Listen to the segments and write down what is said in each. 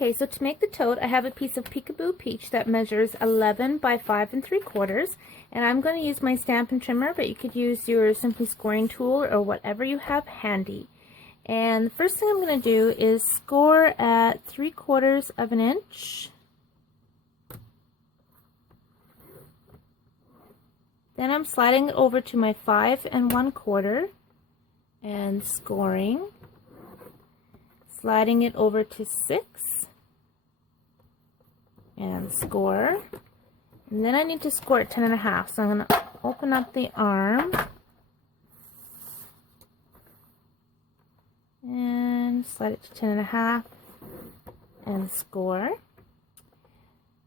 Okay, so to make the tote, I have a piece of Peekaboo Peach that measures 11 by 5 3/4, and I'm going to use my Stampin' Trimmer, but you could use your Simply Scoring tool or whatever you have handy. And the first thing I'm going to do is score at 3/4 of an inch. Then I'm sliding it over to my 5 1/4 and scoring. Sliding it over to 6 and score. And then I need to score at 10 1/2. So I'm going to open up the arm and slide it to 10 1/2 and score.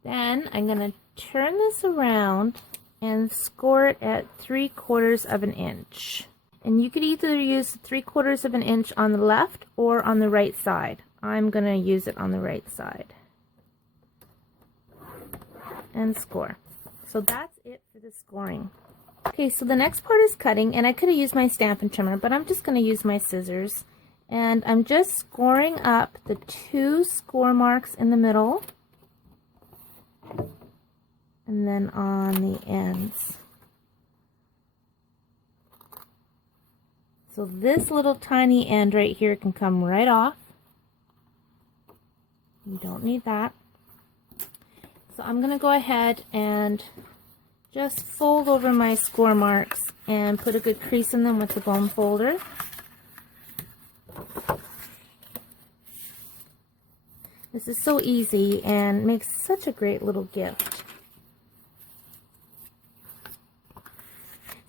Then I'm going to turn this around and score it at 3/4 of an inch. And you could either use 3/4 of an inch on the left or on the right side. I'm going to use it on the right side. And score. So that's it for the scoring. Okay, so the next part is cutting, and I could have used my Stampin' Trimmer, but I'm just going to use my scissors. And I'm just scoring up the 2 score marks in the middle, and then on the ends. So this little tiny end right here can come right off. You don't need that. So I'm going to go ahead and just fold over my score marks and put a good crease in them with the bone folder. This is so easy and makes such a great little gift.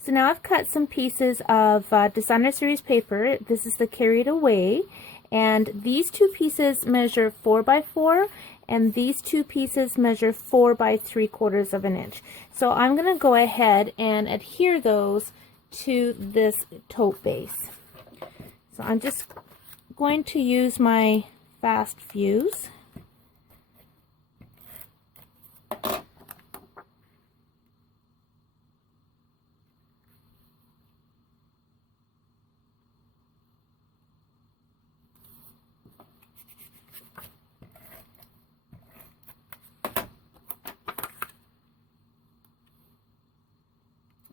So now I've cut some pieces of Designer Series paper. This is the Carried Away, and these 2 pieces measure 4 by 4, and these 2 pieces measure 4 by 3/4 of an inch. So I'm going to go ahead and adhere those to this tote base. So I'm just going to use my fast fuse.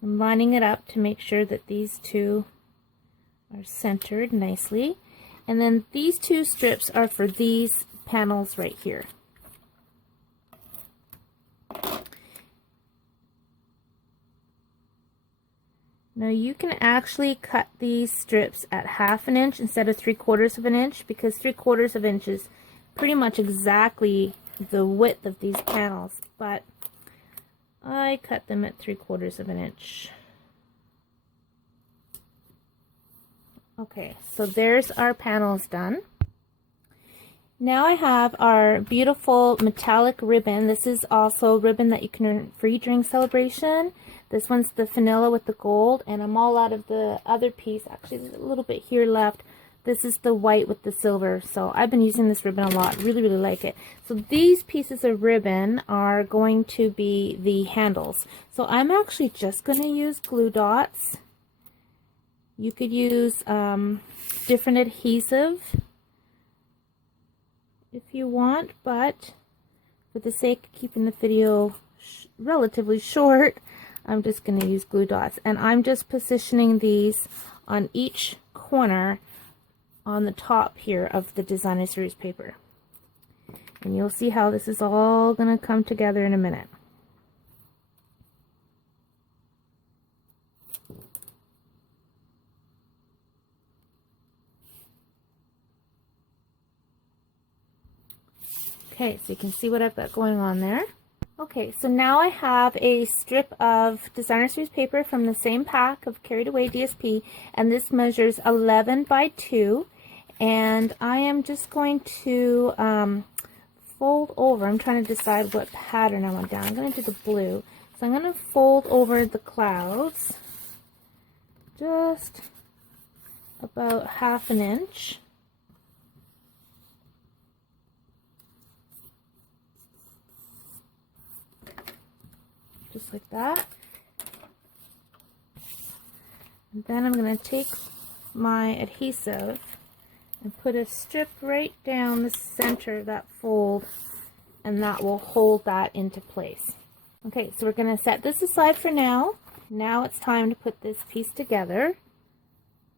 I'm lining it up to make sure that these 2 are centered nicely. And then these 2 strips are for these panels right here. Now you can actually cut these strips at 1/2 an inch instead of 3/4 of an inch, because 3/4 of an inch is pretty much exactly the width of these panels, but I cut them at 3/4 of an inch. Okay, so there's our panels done. Now I have our beautiful metallic ribbon. This is also ribbon that you can earn free during celebration. This one's the vanilla with the gold, and I'm all out of the other piece. Actually, there's a little bit here left. This is the white with the silver. So I've been using this ribbon a lot. Really, really like it. So these pieces of ribbon are going to be the handles. So I'm actually just going to use glue dots. You could use different adhesive if you want, but for the sake of keeping the video relatively short, I'm just going to use glue dots. And I'm just positioning these on each corner on the top here of the Designer Series paper. And you'll see how this is all going to come together in a minute. Okay, so you can see what I've got going on there. Okay, so now I have a strip of Designer Series paper from the same pack of Carried Away DSP, and this measures 11 by 2, and I am just going to fold over. I'm trying to decide what pattern I want down. I'm going to do the blue. So I'm going to fold over the clouds just about 1/2 an inch. Just like that. And then I'm going to take my adhesive And put a strip right down the center of that fold, and that will hold that into place. Okay, so we're going to set this aside for now. Now it's time to put this piece together.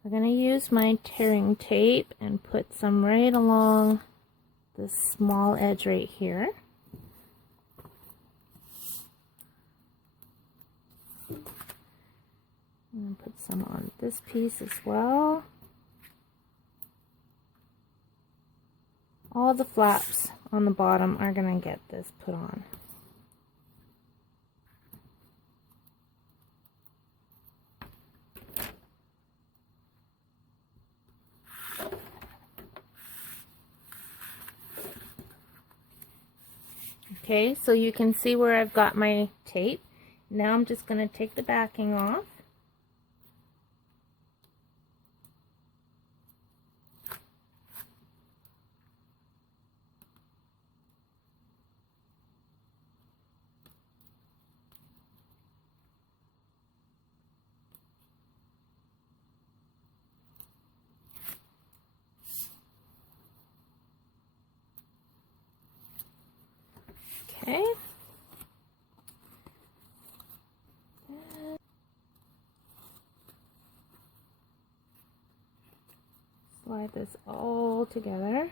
I'm going to use my tearing tape and put some right along this small edge right here. And put some on this piece as well. All the flaps on the bottom are going to get this put on. Okay, so you can see where I've got my tape. Now I'm just going to take the backing off. Okay. Slide this all together.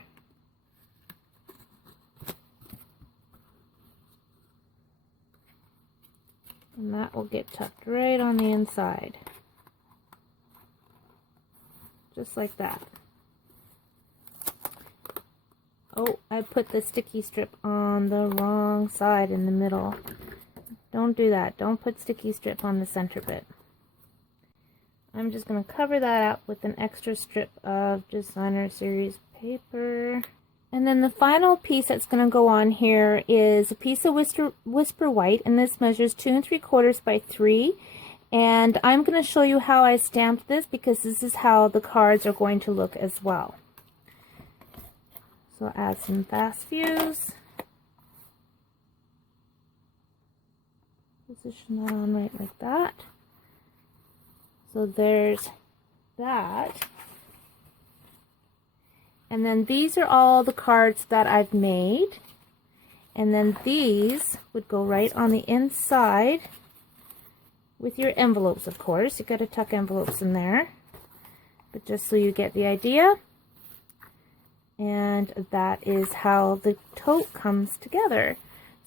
And that will get tucked right on the inside. Just like that. Oh, I put the sticky strip on the wrong side in the middle. Don't do that. Don't put sticky strip on the center bit. I'm just going to cover that up with an extra strip of designer series paper. And then the final piece that's going to go on here is a piece of Whisper White, and this measures 2 3/4 by 3. And I'm going to show you how I stamped this, because this is how the cards are going to look as well. So add some fast fuse. Position that on right like that. So there's that. And then these are all the cards that I've made. And then these would go right on the inside with your envelopes, of course. You got to tuck envelopes in there. But just so you get the idea. And that is how the tote comes together.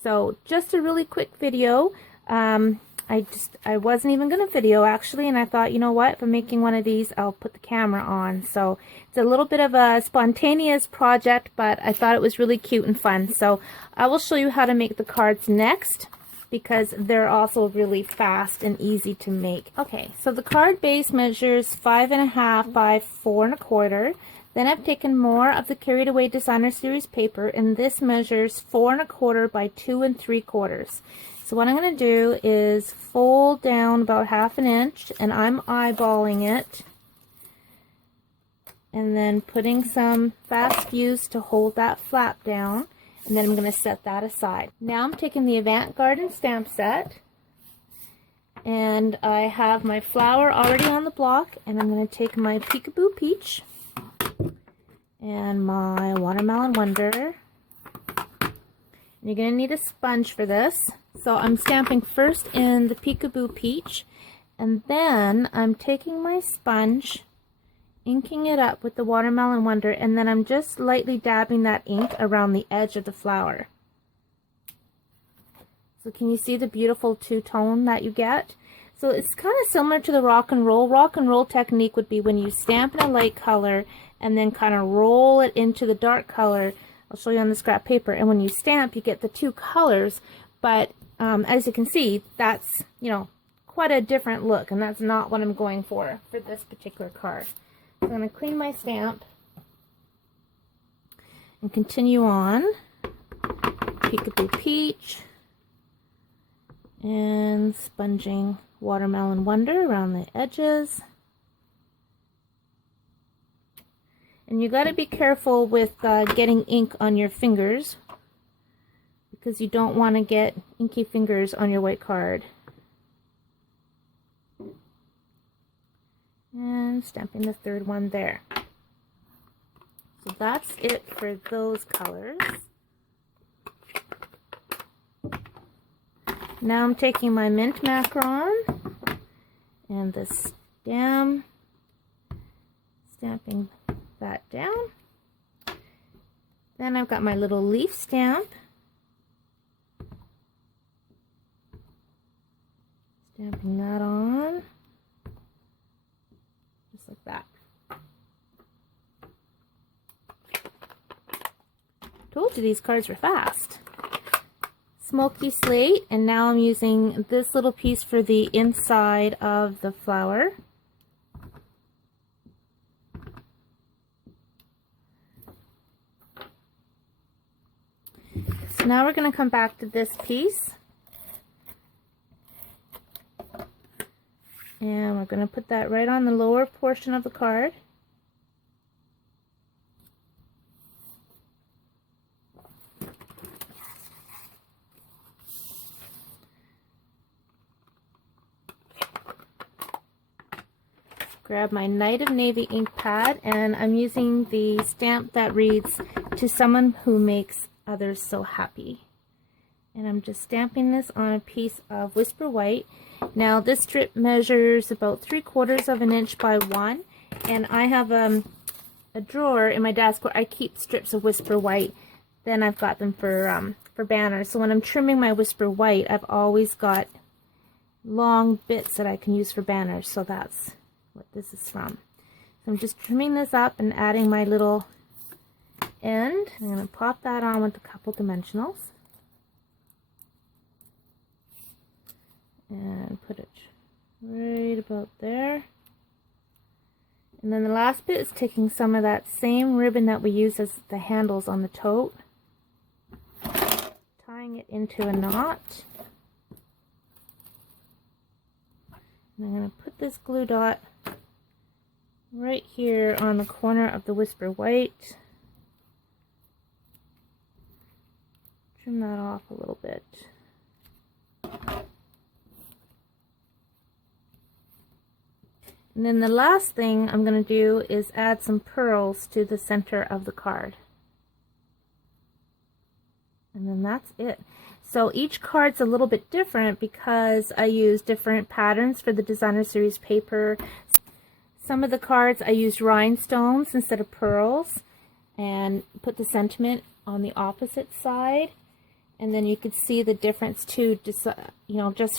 So just a really quick video. I wasn't even going to video actually, and I thought, you know what, if I'm making one of these, I'll put the camera on. So it's a little bit of a spontaneous project, but I thought it was really cute and fun. So I will show you how to make the cards next, because they're also really fast and easy to make. Okay, so the card base measures 5.5 by 4 1/4. Then I've taken more of the Carried Away Designer Series paper, and this measures 4 1/4 by 2 3/4. So what I'm going to do is fold down about 1/2 inch, and I'm eyeballing it, and then putting some fast fuse to hold that flap down, and then I'm going to set that aside. Now I'm taking the Avant Garden stamp set, and I have my flower already on the block, and I'm going to take my Peekaboo Peach and my Watermelon Wonder. You're going to need a sponge for this. So I'm stamping first in the Peekaboo Peach, and then I'm taking my sponge, inking it up with the Watermelon Wonder, and then I'm just lightly dabbing that ink around the edge of the flower. So can you see the beautiful two-tone that you get? So it's kind of similar to the rock and roll. Rock and roll technique would be when you stamp in a light color and then kind of roll it into the dark color. I'll show you on the scrap paper. And when you stamp, you get the two colors. But as you can see, that's, you know, quite a different look. And that's not what I'm going for this particular card. So I'm going to clean my stamp and continue on. Peekaboo Peach. And sponging Watermelon Wonder around the edges. And you got to be careful with getting ink on your fingers, because you don't want to get inky fingers on your white card. And stamping the third one there. So that's it for those colors. Now I'm taking my mint macaron and the stamping that down. Then I've got my little leaf stamp. Stamping that on. Just like that. Told you these cards were fast. Smoky slate, and now I'm using this little piece for the inside of the flower. So now we're going to come back to this piece. And we're going to put that right on the lower portion of the card. Grab my Night of Navy ink pad, and I'm using the stamp that reads, "To someone who makes others so happy." And I'm just stamping this on a piece of Whisper White. Now this strip measures about 3/4 of an inch by 1, and I have a drawer in my desk where I keep strips of Whisper White. Then I've got them for banners. So when I'm trimming my Whisper White, I've always got long bits that I can use for banners. So that's what this is from. So I'm just trimming this up and adding my little end. I'm going to pop that on with a couple dimensionals. And put it right about there. And then the last bit is taking some of that same ribbon that we use as the handles on the tote, tying it into a knot. And I'm going to put this glue dot right here on the corner of the Whisper White. Trim that off a little bit. And then the last thing I'm going to do is add some pearls to the center of the card. And then that's it. So each card's a little bit different because I use different patterns for the designer series paper. Some of the cards I used rhinestones instead of pearls and put the sentiment on the opposite side. And then you could see the difference too, just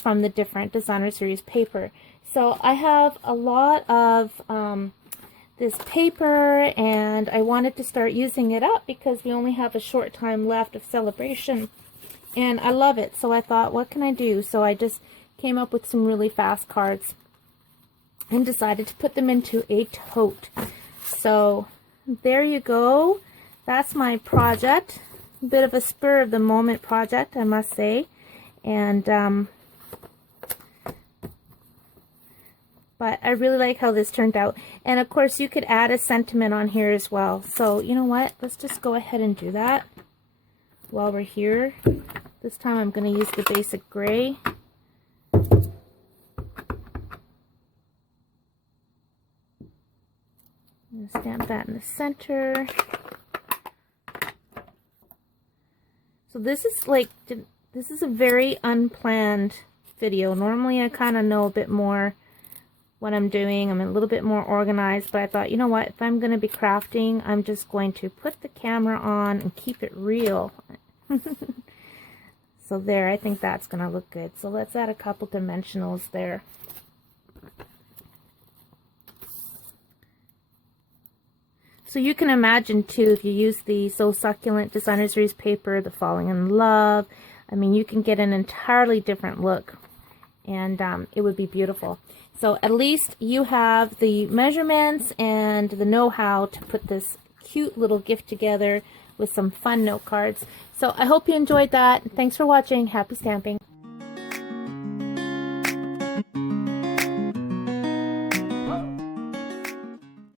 from the different designer series paper. So I have a lot of this paper, and I wanted to start using it up because we only have a short time left of celebration. And I love it. So I thought, what can I do? So I just came up with some really fast cards and decided to put them into a tote. So there you go. That's my project. A bit of a spur of the moment project, I must say. And but I really like how this turned out. And of course you could add a sentiment on here as well. So you know what? Let's just go ahead and do that while we're here. This time I'm going to use the basic gray. Stamp that in the center. So this is a very unplanned video. Normally I kind of know a bit more what I'm doing. I'm a little bit more organized, but I thought, you know what, if I'm going to be crafting, I'm just going to put the camera on and keep it real. So there, I think that's going to look good. So let's add a couple dimensionals there. So you can imagine too, if you use the So Succulent Designer Series paper, the Falling in Love, I mean, you can get an entirely different look, and it would be beautiful. So at least you have the measurements and the know-how to put this cute little gift together with some fun note cards. So I hope you enjoyed that. Thanks for watching. Happy stamping.